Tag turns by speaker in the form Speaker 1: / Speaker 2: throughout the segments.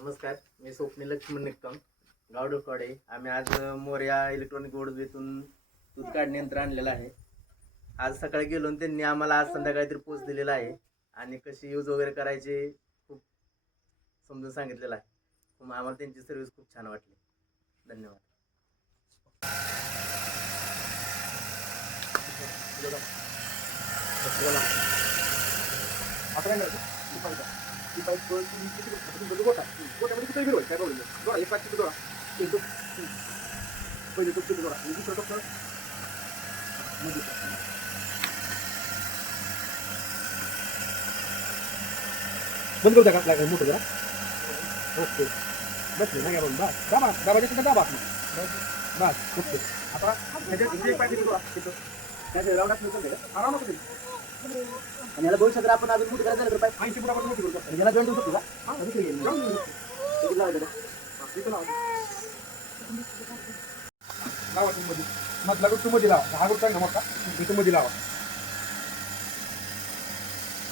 Speaker 1: नमस्कार मी स्वप्नी लक्ष्मण निकम गावडोकवाडे आम्ही आज मोर्या इलेक्ट्रॉनिक बोर्ड इथून दूध काढणे यंत्र आणलेलं आहे आज सकाळी गेलो त्यांनी आम्हाला आज संध्याकाळी तरी पोच दिलेला आहे आणि कशी यूज वगैरे करायची खूप समजून सांगितलेलं आहे मग आम्हाला त्यांची सर्व्हिस खूप छान वाटली धन्यवाद
Speaker 2: आता काय करायचं ती पाईप प्रॉब्लेम नाही. जोडा एक पाच किती जोडा एक टोक पहिले टोक किती जोडा आणि दुसरं टोकमध्ये टाका. बंद करू द्या का? मोठं जरा ओके. बस नाही काय बस. दाबा दाबाच्या तिथं दाबा. आपण बस ओके. आता ह्याच्यात एक पाईप जोडा त्याच्या होईल.
Speaker 3: आणि याला भविष्यात आपण अजून मोठी करायचं झालं तर पाईप
Speaker 2: मोठी करू शकतो.
Speaker 3: याला जॉईन देऊ शकतो का?
Speaker 2: हा, लावा. तुम्ही मध्ये मधला गुट लावा दहा गुट चांगला मोठा इथं लावा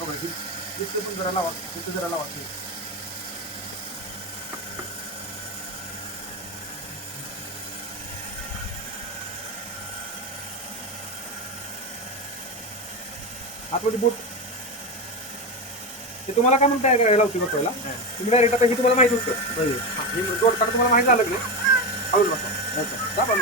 Speaker 2: बघा, इथं पण जरा लावा तिथं जरा लावा आतमध्ये बोट ते तुम्हाला काय म्हणताय का लावती बसवायला? तुम्ही डायरेक्ट आता हे तुम्हाला माहिती होतं हा, हे जोडताना तुम्हाला माहिती झालं की नाही? हळूच बसा. दाबा.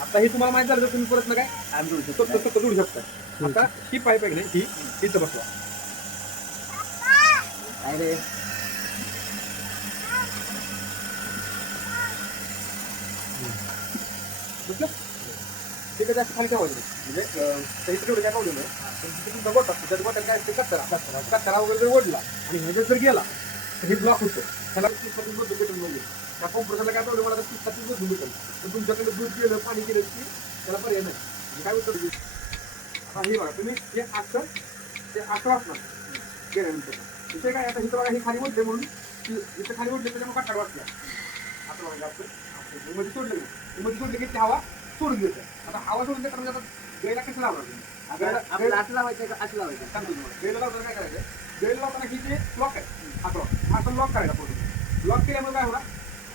Speaker 2: आता हे तुम्हाला माहिती झालं तर तुम्ही परत ना काय?
Speaker 3: आम्ही जोडू शकतो.
Speaker 2: स्वतः स्वतः जोडू शकता. आता ही पाईप आहे की नाही ही इथं बसवा. बसलं त्याच्या जास्त खाली ठेवायचं नाही. म्हणजे अं, तर काय प्रॉब्लेम तिथे तुमचा गोटा असतो. त्या गोट्यात काय असते? कचरा. म्हणजे कचरा. वगैरे जर ओढला आणि ह्याच्यात जर गेला तर हे ब्लॉक होतं. त्याला तीस पस्तीस दूध भेटून म्हणजे. त्या कॉम्प्रेसरला काय प्रॉब्लेम आला तीस पस्तीस दूध भेटेल पण तुमच्याकडे दूध गेलं पाणी केलं की त्याला पर्याय नाही. म्हणजे काय उत्तर हा हे बघा. तुम्ही हे अक्षर ते असं वाचणार गेल्यानंतर. इथे काय आता इथं बघा हे खाली ओढले म्हणून. ती- इथं खाली ओढले त्याच्यामुळे कट्टा वाचल्या आता बघा असं मध्ये सोडलं मध्ये सोडले की ती हवा सोडून देतं आता हवा सोडून म्हणजे आता गायला कसं लावणार?
Speaker 3: आता आपल्याला असं लावायचं का? असं लावायचं
Speaker 2: सांगतो तुम्हाला. लावताना काय करायचं? गायला लावताना ही जे लॉक आहे लॉक हा असं लॉक करायचा पूर्ण लॉक केल्यामुळे काय होणार?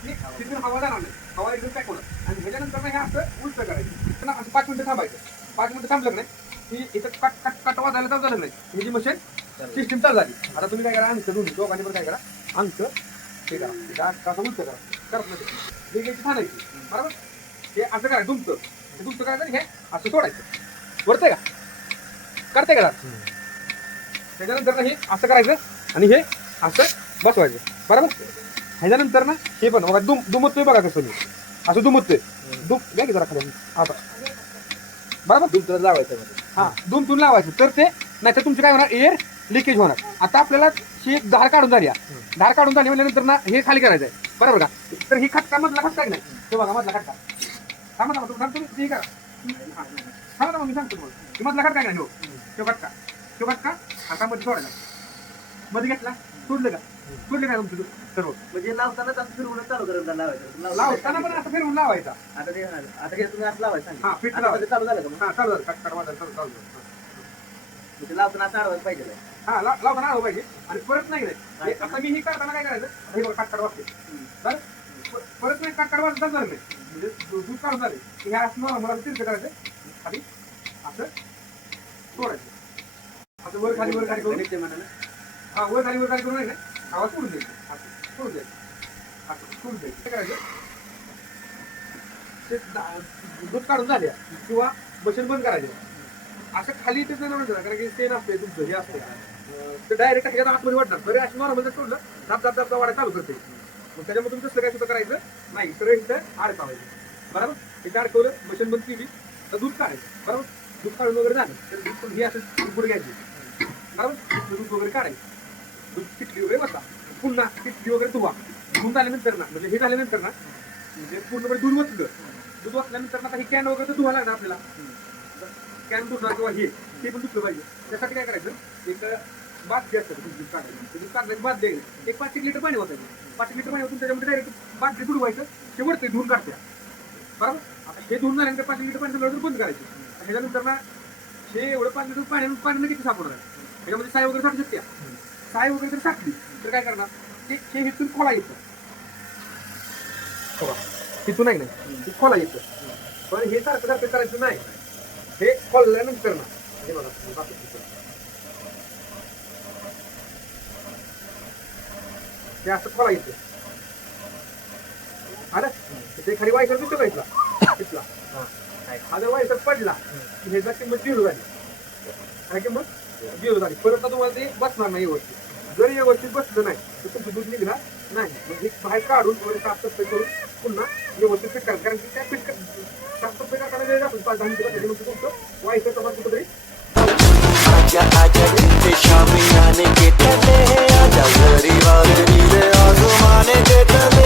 Speaker 2: की तिथून हवा जाणार नाही. हवा एकदम पॅक होणार. आणि ह्याच्यानंतर हे असं उलट करायचं. पुन्हा असं पाच मिनिटं थांबायचं. पाच मिनिटं थांबलं की नाही? ही इथं कट कट कट वाजायला चालू झालं नाही. ही जी मशीन सिस्टीम चालू झाली. आता तुम्ही काय करा? अंक दोन्ही. दोघांनी पण काय करा? अंक हे करा. उलट करा. करत नाही थांबायची. बरोबर? हे असं करायचं तुमचं हे तुमचं करायचं आणि हे असं सोडायचं वरतंय का? करते का? त्याच्यानंतर ना हे असं करायचं आणि हे असं बसवायचं. बरोबर ह्याच्यानंतर ना हे पण बघा दुम दुमतोय बघा कसं मी. असं दुमतोय. दुम घ्या की जरा खाली आता. बरोबर
Speaker 3: दूध लावायचं मध्ये.
Speaker 2: हा दोन तीन लावायचं. तर ते नाही तर तुमचे काय होणार? एअर लिकेज होणार. आता आपल्याला ही धार काढून झाली आहे. धार काढून झाली म्हणल्यानंतर ना हे खाली करायचं आहे. बरोबर का? तर ही खटका मधला खटका की नाही? हे बघा मधला खटका. थांबा थांबा तुम्ही सांगतो हे करा हा, थांबा थांबा मी सांगतो तुम्हाला. हे मधला खटका आहे का नाही? हो. तो खटका तो खटका आता मध्ये सोडायला मध्ये घेतला. सोडलं का? सोडलं काय तुमचं? सर्व.
Speaker 3: म्हणजे लावताना असं फिरवून चालू करायला लावायचं. लाव-
Speaker 2: लावताना पण असं फिरवून लावायचा.
Speaker 3: आता ते आता हे तुम्ही असं लावायचं.
Speaker 2: हा फिट
Speaker 3: आता
Speaker 2: लावायचं.
Speaker 3: चालू झालं का?
Speaker 2: हा चालू झालं. खटका वाजायला चालू चालू.
Speaker 3: म्हणजे लावताना असं अडवायला पाहिजे.
Speaker 2: हा लाव- लावताना आलं पाहिजे. आणि परत नाही नाही. आता मी ही करताना काय करायचं? हे बघा काटकाड वाजते. बरं? परत नाही काटकाड वाजत झालं नाही. म्हणजे दूध काढून झाले. की ह्या असं मला तिरकं करायचं खाली असं सोडायचं. असं वर खाली वर खाली करून. हा वर खाली वर खाली करून नाही हवा सोडून द्यायची. असं. सोडून द्यायचं. असं. सोडून द्यायचं. काय करायचं? ते दूध काढून झाले. किंवा मशीन बंद करायचं. असं खाली ते नाही म्हणतात कारण की ते नसते तुमचं हे असते ते डायरेक्ट ह्याच्यात आतमध्ये वाटणार बरे अशी नॉर्मल सोडलं दाब दाब दाब वाढायला चालू करते. मग त्याच्यामुळे तुम्ही तसलं काय सुद्धा करायचं नाही. तर इथं अडकावायचं बरोबर? इथं अडकवलं मशीन बंद केली तर दूध काढायचं. बरोबर? दूध काढून वगैरे झालं. तर दूध पण हे असं पुढे घ्यायची. बरोबर? दूध वगैरे काढायचं. दूध किटली वगैरे बसा. पुन्हा किटली वगैरे धुवा. धुवून झाल्यानंतर ना म्हणजे हे झाल्यानंतर ना म्हणजे पूर्णपणे दूध वचलं. दूध वचल्यानंतर ना काही कॅन वगैरे धुवा लागणार आपल्याला. कॅन धुणार किंवा हे ते पण धुतलं पाहिजे. त्यासाठी काय करायचं? एक बाद जे असतं दूध काढायचं ते दूध एक पाच एक लिटर पाणी वाचायचं पाच लिटर पाणी वाचून त्याच्यामध्ये डायरेक्ट बाटली बुडवायचं. ते वरते धुवून काढते बरोबर? आता हे धुवून झाल्यानंतर पाच लिटर पाणी झाल्यानंतर बंद करायचं. त्याच्यानंतर ना हे एवढं पाच लिटर पाणी पाण्यानं किती सापडणार. त्याच्यामध्ये साय वगैरे साठू शकते. साय वगैरे जर साठली तर काय करणार? ते हे इथून खोला येतं. तिथून आहे ते खोला येतं. पण हे सारखं सारखं करायचं नाही. हे खोलल्यानंतर ना हे बघा हे हे असं खोला येतं. आलं ते खाली वायसर दिसतो का इथला? इथला. हा हा जर वायसर पडला की ह्याचा किंमत झिरो झाली. काय किंमत झिरो झाली. परत तुम्हाला ते बसणार नाही व्यवस्थित. जर व्यवस्थित बसलं नाही तर तुमचं दूध निघणार नाही. म्हणजे बाहेर काढून थोडे साफसफाई करून पुन्हा व्यवस्थित फिट करा. कारण की त्या फिट साफसफाई करताना वेळ जातो पाच दहा मिनिटं त्याच्यानंतर तुमचं वायसर तपास कुठंतरी
Speaker 4: आजा आजा जिंदे शामी आने के तले आजा गरीब और नीले आसमाने के तले